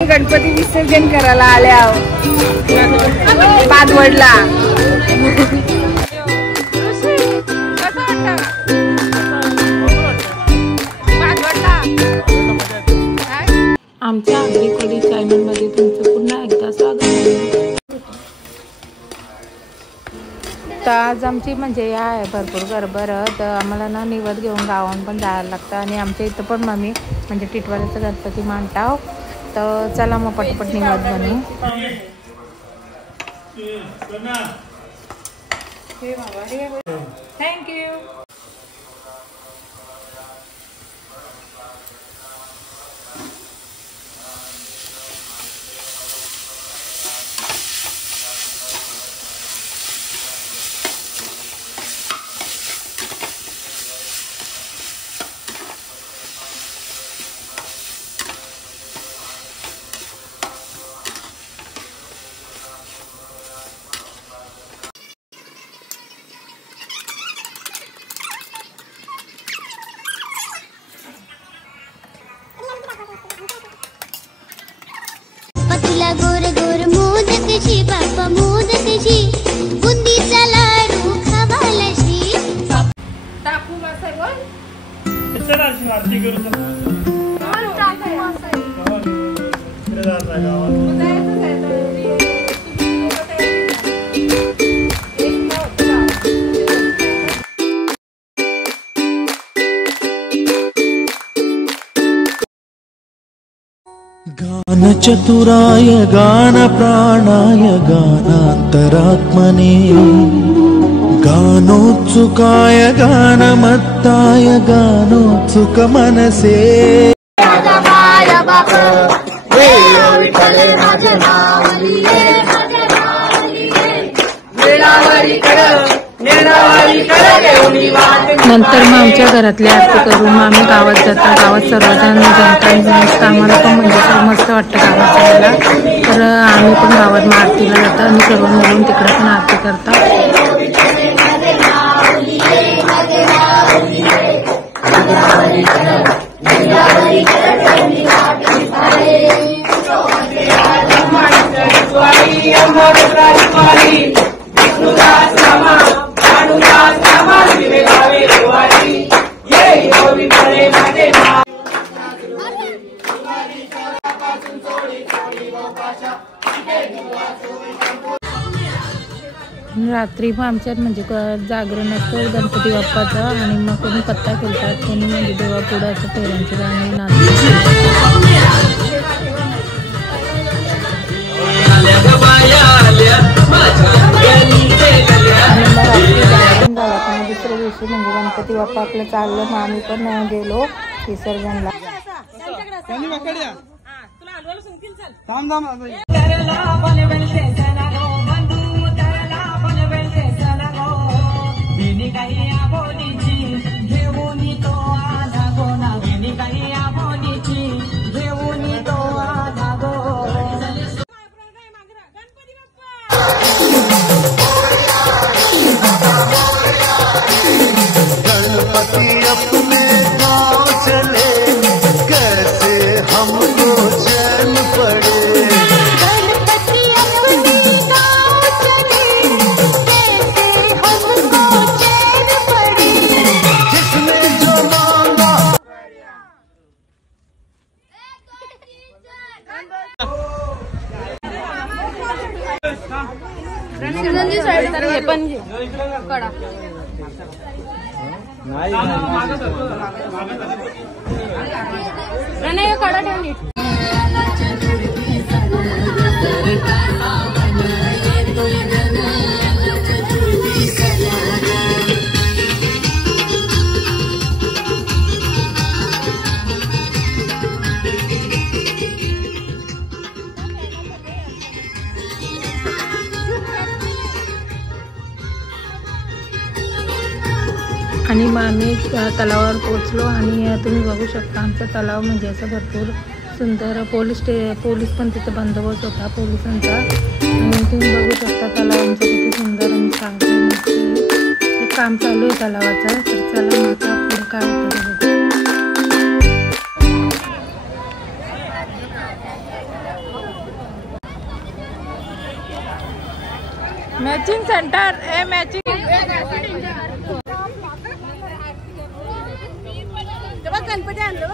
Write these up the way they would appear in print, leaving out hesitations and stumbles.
गणपती विसर्जन करायला आले आहो पाचवडला। आमच्या आगरी चॅनल मध्ये तुमचं पुन्हा एकदा स्वागत आहे। तर आज आमची म्हणजे आहे भरपूर गडबड, तर आम्हाला ना निवद घेऊन गावात पण जायला लागतं आणि आमच्या इथं पण मम्मी म्हणजे टिटवाळ्याचा गणपती मांडताव। तर चला मग पटपट निवद बनवू। थँक्यू। गोर गोर मोदकशी बाप्पा मोदकशी बुंदीचा लाडू खावालाशी टाकू मासे बोल चला अशी आरती करू टाकू मासे गान चतुराय गान प्राणाय गानांतरात्मने गानोत्सुकाय गानमत्ताय गानोत्सुक मनसे नंतर मग आमच्या घरातली आरती करून मग आम्ही गावात जाता। गावात सर्वजण जमतात, आम्हाला पण म्हणजे मस्त वाटतं गावात जायला। तर आम्ही पण गावात मग आरतीला जातो आणि सर्व मिळून तिकडे पण आरती करतात। रात्री मग आमच्यात म्हणजे जागरण असतं गणपती बाप्पाचं आणि मग कोणी पत्ता खेळतात, कोणी म्हणजे देवा पुढं असं फेऱ्यांची गाणी दुसऱ्या दिवशी म्हणजे गणपती बाप्पा आपलं चाललं, मग आम्ही पण गेलो विसर्जनला। आणि मग आम्ही तलावावर पोचलो आणि तुम्ही बघू शकता आमचा तलाव म्हणजे असं भरपूर सुंदर। पोलीस पण तिथे बंदोबस्त होता पोलिसांचा आणि तुम्ही बघू शकता तलाव आमचं किती सुंदर आणि शांत काम चालू आहे तलावाचं। तर चला मग आता पुढे काय होतं बघू। मॅचिंग सेंटर ए मॅचिंग गणपती आणलं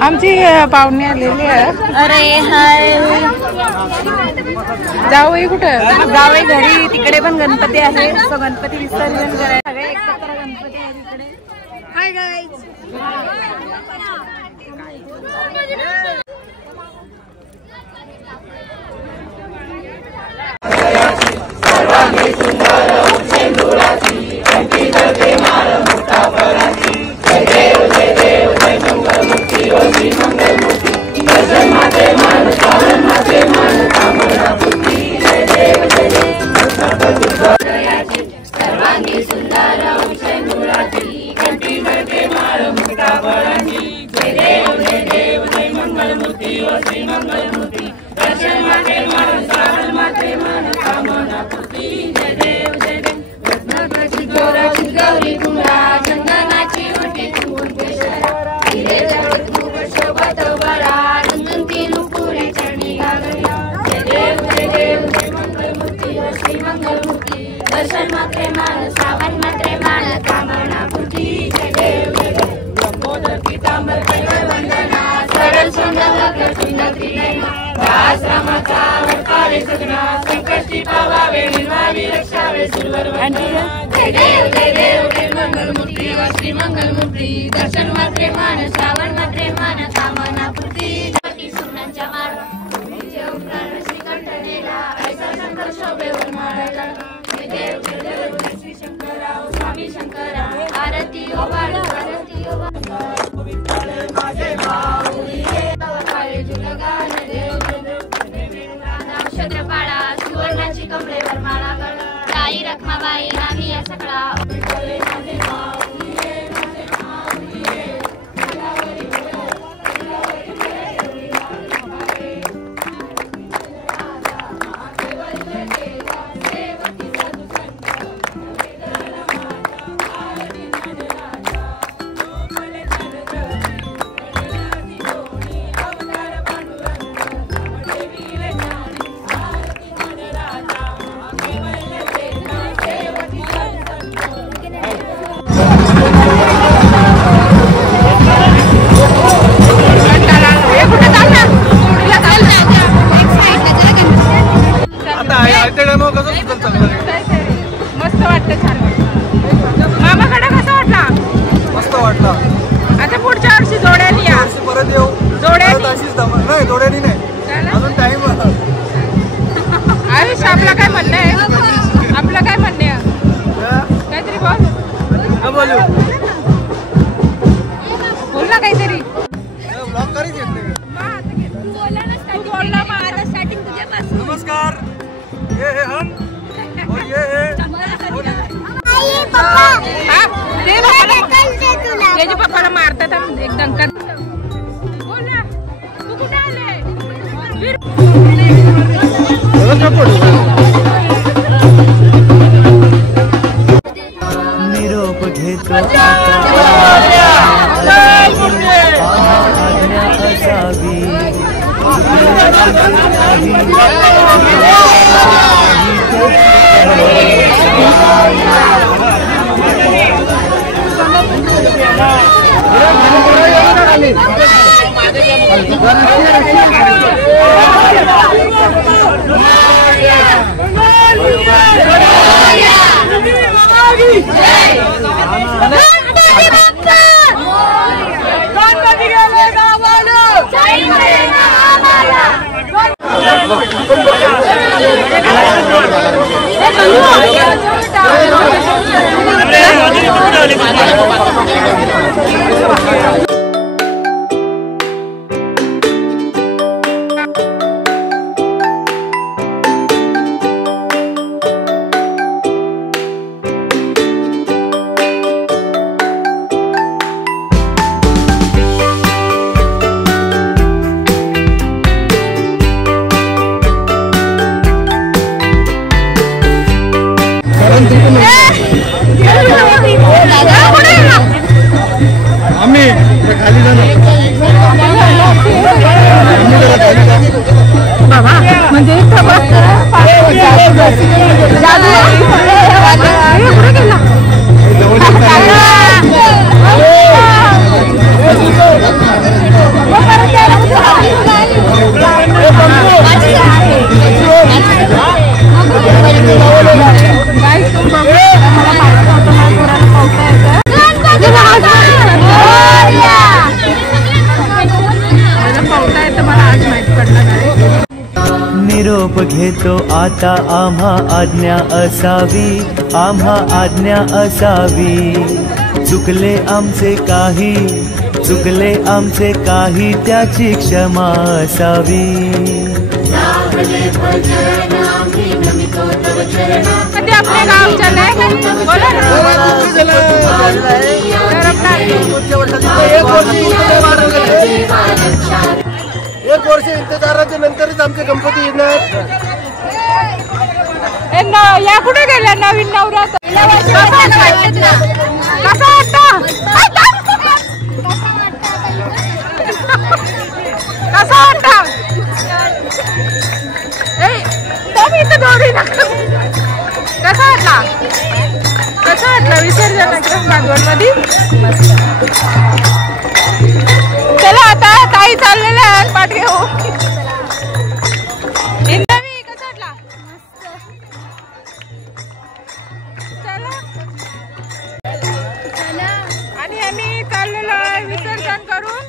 आमची पाहुणे आलेली आहे. अरे हाय जावई कुठं? गावे घरी तिकडे पण गणपती आहे. तो गणपती विसर्जन करायला सगळे एकत्र गणपती आहे तिकडे. हाय गाईज दर्शन मात्रे मान श्रावण मात्रे मान कामना पूर्ती जय देव जय देव लंबोदर पीतांबर कैवळ वंदना सरळ सोंडा सुंदरी नयना दास रामाचा वरपारे सगना संकष्टी पावावे निर्वावी रक्षावे सुरवर वंदना जय देव जय मंगल मूर्ती श्री मंगल मूर्ती दर्शन मात्रे मान श्रावण मात्रे मान कामना पूर्ती जय सुमनांच्या माळ उपराण श्रीकंठनेला ऐसा शंकर शोभेवर माळा देव देव श्री शंकराव स्वामी शंकरा आरती ओ बाळ आरती ओ बाळ माझे भाऊ ये काळे जुलगान देव नक्षत्रपाळा सुवर्णाची कमळेवर माळा गळ ताई रखमाबाई राणी या सकळा माझे भाऊ मस्त वाटतं. छान मामाकडे कसं वाटला? मस्त वाटला. आता पुढच्या वर्षी जोड्यानी या. परत येऊ. जोड्यानी नाही जोड्यानी नाही अजून टाइम. आयुष आपलं काय म्हणणं आहे? आपलं काय म्हणणं आहे? काहीतरी बोल. बोल ना काहीतरी. ब्लॉग करीत घेतले. बोलला माझा स्टार्टिंग तुझ्यापासून. नमस्कार. ये है हम और ये है त्याच्या पप्पाला मारतात एक डंका. बोल ना तू कुठे आले? निरोप घेतो बाबा म्हणजे निरोप घेतो आता आम्हा आज्ञा असावी, आम्हा आज्ञा असावी. चुकले आमचे काही त्याची क्षमा असावी. कधी आपले गाव चले बोला एक वर्ष इंतजाराच्या नंतरच आमचे गणपती येणार. या कुठे गेल्या नवीन नवरा कसा वाटता कसा वाटला विसर्जन भागवत मध्ये. चला आता ताई चाललेल्या आहेत पाठ घेऊ. कसा वाटला चला आणि आम्ही चाललेलो आहे विसर्जन करून.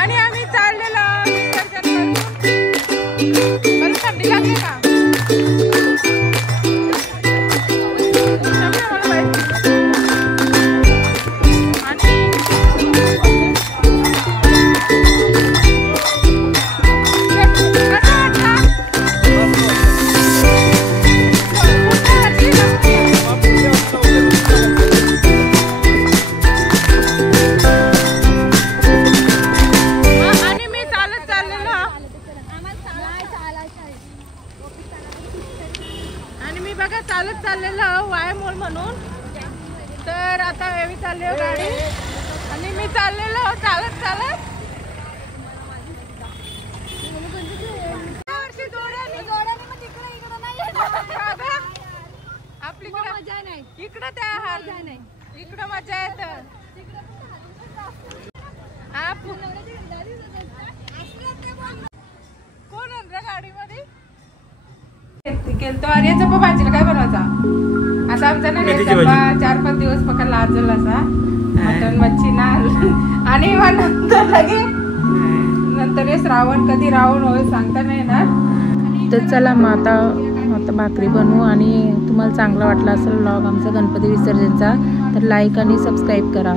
आणि आम्ही चाललेलो विसर्जन करून. मला थंडी लागली का. चालत चाललेलं वायमोल म्हणून. तर आता मी चालली गाडी आणि मी चाललेलो चालत चालत. आपली मजा नाही इकडं त्या नाही इकडं मजा येत. कोण गाडीमध्ये केलतो. अरे चप्पा भाजीला काय बनवायचा आता आमचा ना 4-5 दिवस पकडला लाजल असा मटन मच्छी ना. आणि नंतर श्रावण कधी रावण होय सांगता नाही येणार. तर चला मग आता भाकरी बनवू. आणि तुम्हाला चांगला वाटला असेल व्लॉग आमचा गणपती विसर्जनचा तर लाईक आणि सबस्क्राईब करा.